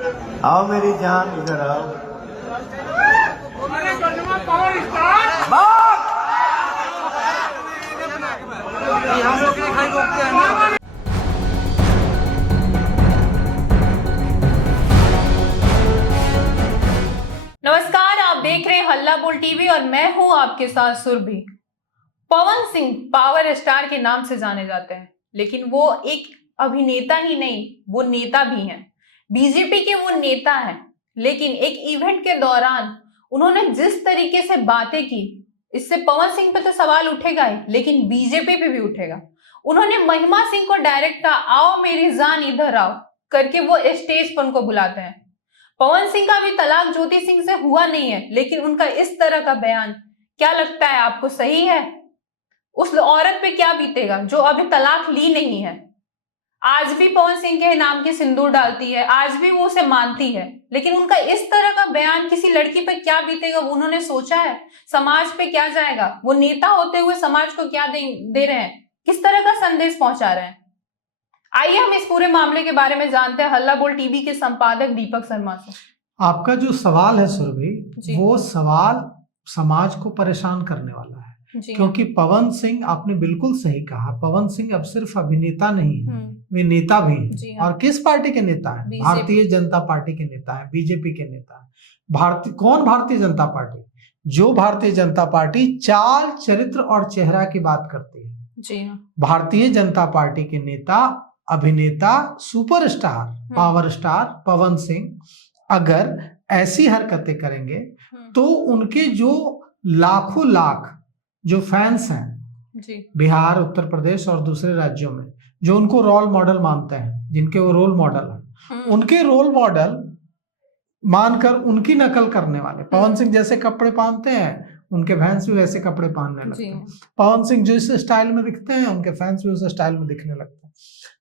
आओ मेरी जान इधर आओ। नमस्कार, आप देख रहे हैं हल्ला बोल टीवी और मैं हूं आपके साथ सुरभि। पवन सिंह पावर स्टार के नाम से जाने जाते हैं, लेकिन वो एक अभिनेता ही नहीं, वो नेता भी हैं। बीजेपी के वो नेता हैं, लेकिन एक इवेंट के दौरान उन्होंने जिस तरीके से बातें की, इससे पवन सिंह पे तो सवाल उठेगा ही, लेकिन बीजेपी पे भी उठेगा। उन्होंने महिमा सिंह को डायरेक्ट कहा, आओ मेरी जान इधर आओ करके वो स्टेज पर उनको बुलाते हैं। पवन सिंह का भी तलाक ज्योति सिंह से हुआ नहीं है, लेकिन उनका इस तरह का बयान क्या लगता है आपको सही है? उस औरत पे क्या बीतेगा जो अभी तलाक ली नहीं है? आज भी पवन सिंह के नाम की सिंदूर डालती है, आज भी वो उसे मानती है, लेकिन उनका इस तरह का बयान किसी लड़की पे क्या बीतेगा वो उन्होंने सोचा है? समाज पे क्या जाएगा? वो नेता होते हुए समाज को क्या दे रहे हैं? किस तरह का संदेश पहुंचा रहे हैं? आइए हम इस पूरे मामले के बारे में जानते हैं हल्ला बोल टीवी के संपादक दीपक शर्मा से। आपका जो सवाल है सुरभि, वो सवाल समाज को परेशान करने वाला है। क्योंकि पवन सिंह, आपने बिल्कुल सही कहा, पवन सिंह अब सिर्फ अभिनेता नहीं है, वे नेता भी हैं। और किस पार्टी के नेता हैं? भारतीय जनता पार्टी के नेता हैं, बीजेपी के नेता हैं। कौन भारतीय जनता पार्टी? जो भारतीय जनता पार्टी चाल, चरित्र और चेहरा की बात करती है। जी हाँ। भारतीय जनता पार्टी के नेता, अभिनेता, superstar, power star Pawan Singh अगर ऐसी हरकतें करेंगे तो उनके जो लाखों लाख जो फैंस हैं जी, बिहार, उत्तर प्रदेश और दूसरे राज्यों में, जो उनको रोल मॉडल मानते हैं, जिनके वो रोल मॉडल हैं, उनके रोल मॉडल मानकर उनकी नकल करने वाले, पवन सिंह जैसे कपड़े पहनते हैं उनके फैंस भी वैसे कपड़े पहनने लगते हैं। पवन सिंह जिस स्टाइल में दिखते हैं उनके फैंस भी उस स्टाइल में दिखने लगते हैं।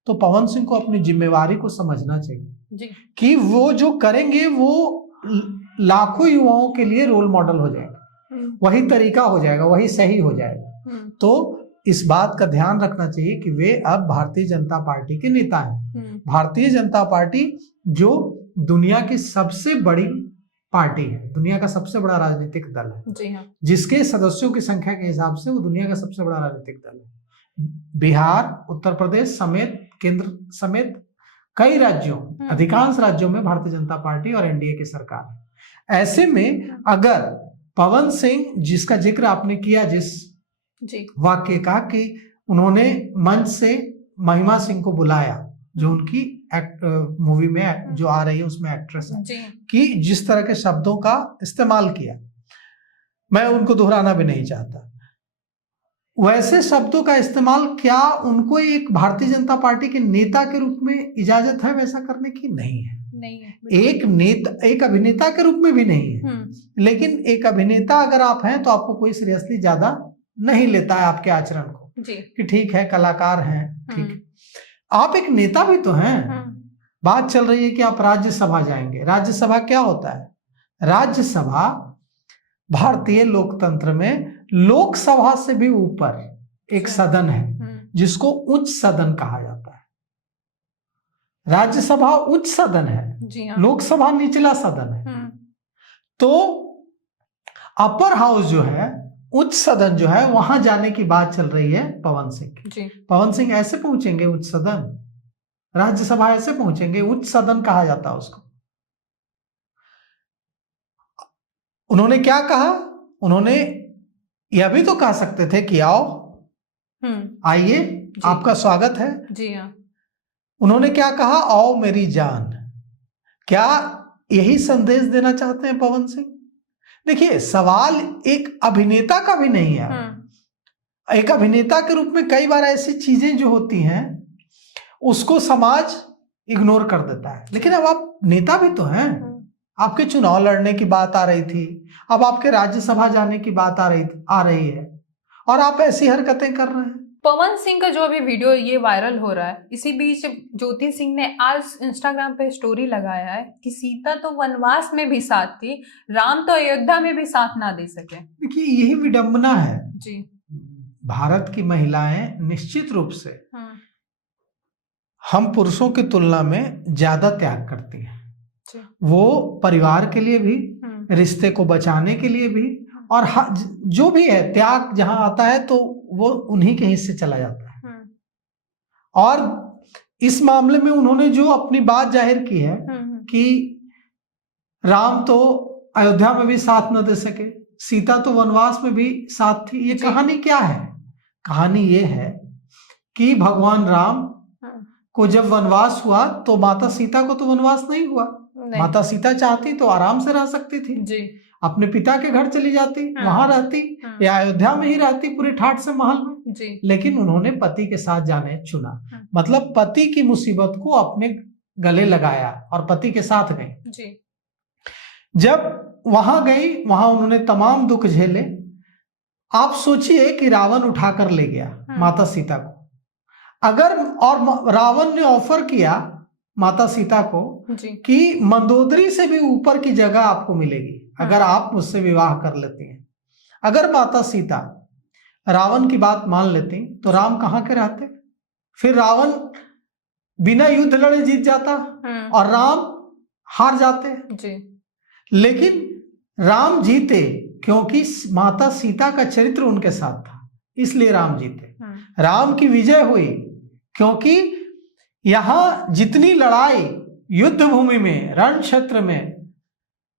तो पवन सिंह को अपनी जिम्मेवारी को समझना चाहिए कि वो जो करेंगे वो लाखों युवाओं के लिए रोल मॉडल हो जाएगा, वही तरीका हो जाएगा, वही सही हो जाएगा। तो इस बात का ध्यान रखना चाहिए कि वे अब भारतीय जनता पार्टी के नेता हैं। भारतीय जनता पार्टी जो दुनिया की सबसे बड़ी पार्टी है, दुनिया का सबसे बड़ा राजनीतिक दल है। जी हाँ। जिसके सदस्यों की संख्या के हिसाब से वो दुनिया का सबसे बड़ा राजनीतिक दल है। बिहार, उत्तर प्रदेश समेत, केंद्र समेत कई राज्यों, अधिकांश राज्यों में भारतीय जनता पार्टी और एनडीए की सरकार है। ऐसे में अगर पवन सिंह, जिसका जिक्र आपने किया, जिस वाक्य का कि उन्होंने मंच से महिमा सिंह को बुलाया, जो उनकी मूवी में जो आ रही है उसमें एक्ट्रेस है, कि जिस तरह के शब्दों का इस्तेमाल किया, मैं उनको दोहराना भी नहीं चाहता। वैसे शब्दों का इस्तेमाल क्या उनको एक भारतीय जनता पार्टी के नेता के रूप में इजाजत है वैसा करने की? नहीं है। एक अभिनेता के रूप में भी नहीं है। लेकिन एक अभिनेता अगर आप हैं तो आपको कोई सीरियसली ज्यादा नहीं लेता है आपके आचरण को, कि ठीक है कलाकार हैं, ठीक है। आप एक नेता भी तो हैं। बात चल रही है कि आप राज्यसभा जाएंगे। राज्यसभा क्या होता है? राज्यसभा भारतीय लोकतंत्र में लोकसभा से भी ऊपर एक सदन है, जिसको उच्च सदन कहा जाता है। राज्यसभा उच्च सदन है, लोकसभा निचला सदन है। तो अपर हाउस जो है, उच्च सदन जो है, वहां जाने की बात चल रही है पवन सिंह की। पवन सिंह ऐसे पहुंचेंगे उच्च सदन, राज्यसभा ऐसे पहुंचेंगे, उच्च सदन कहा जाता है उसको। उन्होंने क्या कहा? उन्होंने यह भी तो कह सकते थे कि आओ, आइए, आपका स्वागत है। जी हाँ। उन्होंने क्या कहा? आओ मेरी जान। क्या यही संदेश देना चाहते हैं पवन सिंह? देखिए, सवाल एक अभिनेता का भी नहीं है। एक अभिनेता के रूप में कई बार ऐसी चीजें जो होती हैं उसको समाज इग्नोर कर देता है, लेकिन अब आप नेता भी तो हैं। आपके चुनाव लड़ने की बात आ रही थी, अब आपके राज्यसभा जाने की बात आ रही है, और आप ऐसी हरकतें कर रहे हैं। पवन सिंह का जो अभी वीडियो ये वायरल हो रहा है, इसी बीच ज्योति सिंह ने आज इंस्टाग्राम पे स्टोरी लगाया है कि सीता तो वनवास में भी साथ थी, राम तो अयोध्या में भी साथ ना दे सके। देखिए, यही विडंबना है जी। भारत की महिलाएं निश्चित रूप से हम पुरुषों की तुलना में ज्यादा त्याग करती हैं। जी। वो परिवार के लिए भी, रिश्ते को बचाने के लिए भी, और जो भी है त्याग जहां आता है तो वो उन्हीं के हिस्से चला जाता है। और इस मामले में उन्होंने जो अपनी बात जाहिर की है कि राम तो अयोध्या में भी साथ न दे सके, सीता तो वनवास में भी साथ थी। ये कहानी क्या है? कहानी ये है कि भगवान राम को जब वनवास हुआ तो माता सीता को तो वनवास नहीं हुआ। माता सीता चाहती तो आराम से रह सकती थी जी। अपने पिता के घर चली जाती, वहां रहती, या अयोध्या में ही रहती पूरी ठाठ से महल में जी। लेकिन उन्होंने पति के साथ जाने चुना। मतलब पति की मुसीबत को अपने गले लगाया और पति के साथ गई जी। जब वहां गई, वहां उन्होंने तमाम दुख झेले। आप सोचिए कि रावण उठाकर ले गया माता सीता को, अगर और रावण ने ऑफर किया माता सीता को कि मंदोदरी से भी ऊपर की जगह आपको मिलेगी अगर आप मुझसे विवाह कर लेती हैं। अगर माता सीता रावण की बात मान लेती तो राम कहां के रहते? फिर रावण बिना युद्ध लड़े जीत जाता और राम हार जाते जी। लेकिन राम जीते क्योंकि माता सीता का चरित्र उनके साथ था, इसलिए राम जीते। राम की विजय हुई क्योंकि यहां जितनी लड़ाई युद्ध भूमि में, रण क्षेत्र में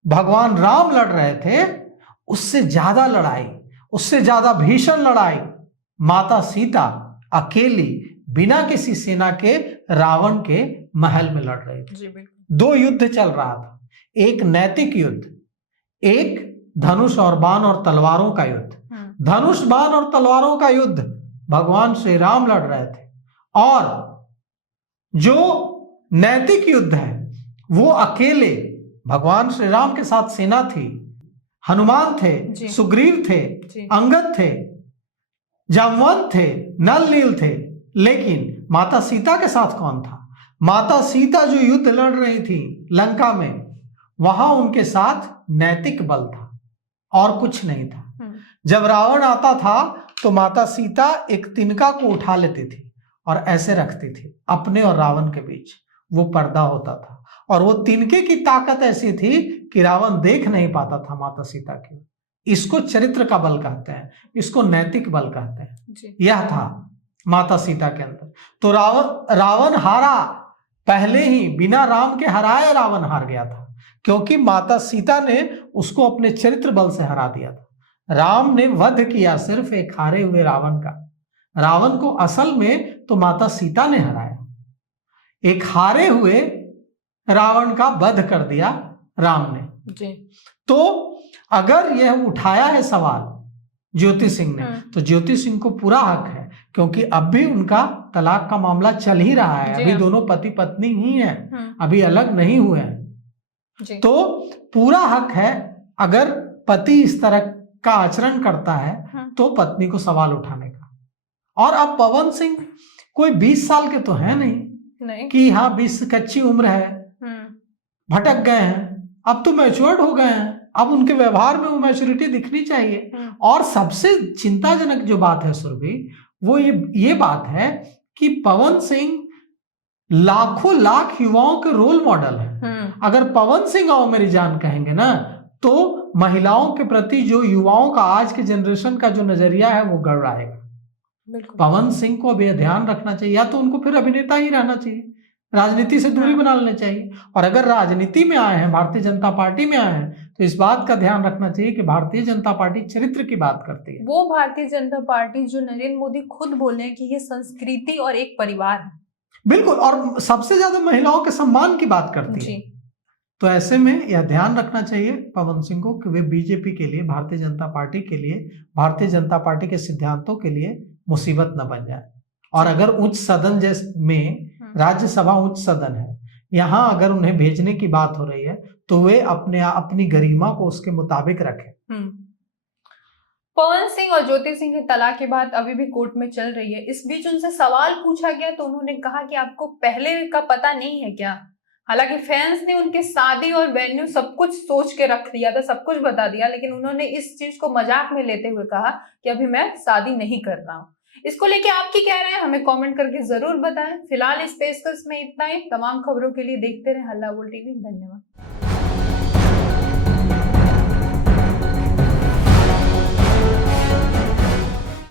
भगवान राम लड़ रहे थे, उससे ज्यादा लड़ाई, उससे ज्यादा भीषण लड़ाई माता सीता अकेली बिना किसी सेना के रावण के महल में लड़ रही थी। दो युद्ध चल रहा था, एक नैतिक युद्ध, एक धनुष और बाण और तलवारों का युद्ध। धनुष बाण और तलवारों का युद्ध भगवान श्री राम लड़ रहे थे और जो नैतिक युद्ध है वो अकेले भगवान श्री राम के साथ सेना थी, हनुमान थे, सुग्रीव थे, अंगद थे, जामवंत थे, नल नील थे, लेकिन माता सीता के साथ कौन था? माता सीता जो युद्ध लड़ रही थी लंका में, वहां उनके साथ नैतिक बल था और कुछ नहीं था। जब रावण आता था तो माता सीता एक तिनका को उठा लेती थी और ऐसे रखती थी, अपने और रावण के बीच वो पर्दा होता था और वो तिनके की ताकत ऐसी थी कि रावण देख नहीं पाता था माता सीता की। इसको चरित्र का बल कहते हैं, इसको नैतिक बल कहते हैं। यह था माता सीता के अंदर। तो रावण हारा, पहले ही बिना राम के हराए रावण हार गया था क्योंकि माता सीता ने उसको अपने चरित्र बल से हरा दिया था। राम ने वध किया सिर्फ एक हारे हुए रावण का। रावण को असल में तो माता सीता ने हराया, एक हारे हुए रावण का वध कर दिया राम ने जी। तो अगर यह उठाया है सवाल ज्योति सिंह ने, तो ज्योति सिंह को पूरा हक है क्योंकि अब भी उनका तलाक का मामला चल ही रहा है, अभी दोनों पति पत्नी ही हैं, अभी अलग नहीं हुए हैं। तो पूरा हक है, अगर पति इस तरह का आचरण करता है तो पत्नी को सवाल उठाने का। और अब पवन सिंह कोई 20 साल के तो है नहीं कि हाँ 20 कच्ची उम्र है, भटक गए हैं, अब तो मैच्योर्ड हो गए हैं, अब उनके व्यवहार में वो मैच्योरिटी दिखनी चाहिए। और सबसे चिंताजनक जो बात है सुरभि, वो ये बात है कि पवन सिंह लाखों लाख युवाओं के रोल मॉडल है। अगर पवन सिंह आओ मेरी जान कहेंगे ना तो महिलाओं के प्रति जो युवाओं का आज के जनरेशन का जो नजरिया है वो गड़बड़ाएगा। पवन सिंह को अभी ध्यान रखना चाहिए, या तो उनको फिर अभिनेता ही रहना चाहिए, राजनीति से दूरी बना लेनी चाहिए। और अगर राजनीति में आए हैं, भारतीय जनता पार्टी में आए हैं, तो इस बात का ध्यान रखना चाहिए कि भारतीय जनता पार्टी चरित्र की बात करती है। वो भारतीय जनता पार्टी जो नरेंद्र मोदी खुद बोले हैं कि ये संस्कृति और एक परिवार है। बिल्कुल, और सबसे ज्यादा महिलाओं के सम्मान की बात करती है। तो ऐसे में यह ध्यान रखना चाहिए पवन सिंह को कि वे बीजेपी के लिए, भारतीय जनता पार्टी के लिए, भारतीय जनता पार्टी के सिद्धांतों के लिए मुसीबत न बन जाए। और अगर उच्च सदन जैसे में, राज्यसभा उच्च सदन है, यहां अगर उन्हें भेजने की बात हो रही है तो वे अपनी गरिमा को उसके मुताबिक रखें। पवन सिंह और ज्योति सिंह के तलाक की बात अभी भी कोर्ट में चल रही है। इस बीच उनसे सवाल पूछा गया तो उन्होंने कहा कि आपको पहले का पता नहीं है क्या? हालांकि फैंस ने उनके शादी और वेन्यू सब कुछ सोच के रख दिया था, सब कुछ बता दिया, लेकिन उन्होंने इस चीज को मजाक में लेते हुए कहा कि अभी मैं शादी नहीं कर रहा हूँ। इसको लेके आपकी क्या राय है हमें कमेंट करके जरूर बताएं। फिलहाल इस पेशकश में इतना ही। तमाम खबरों के लिए देखते रहे हल्ला बोल टीवी। धन्यवाद।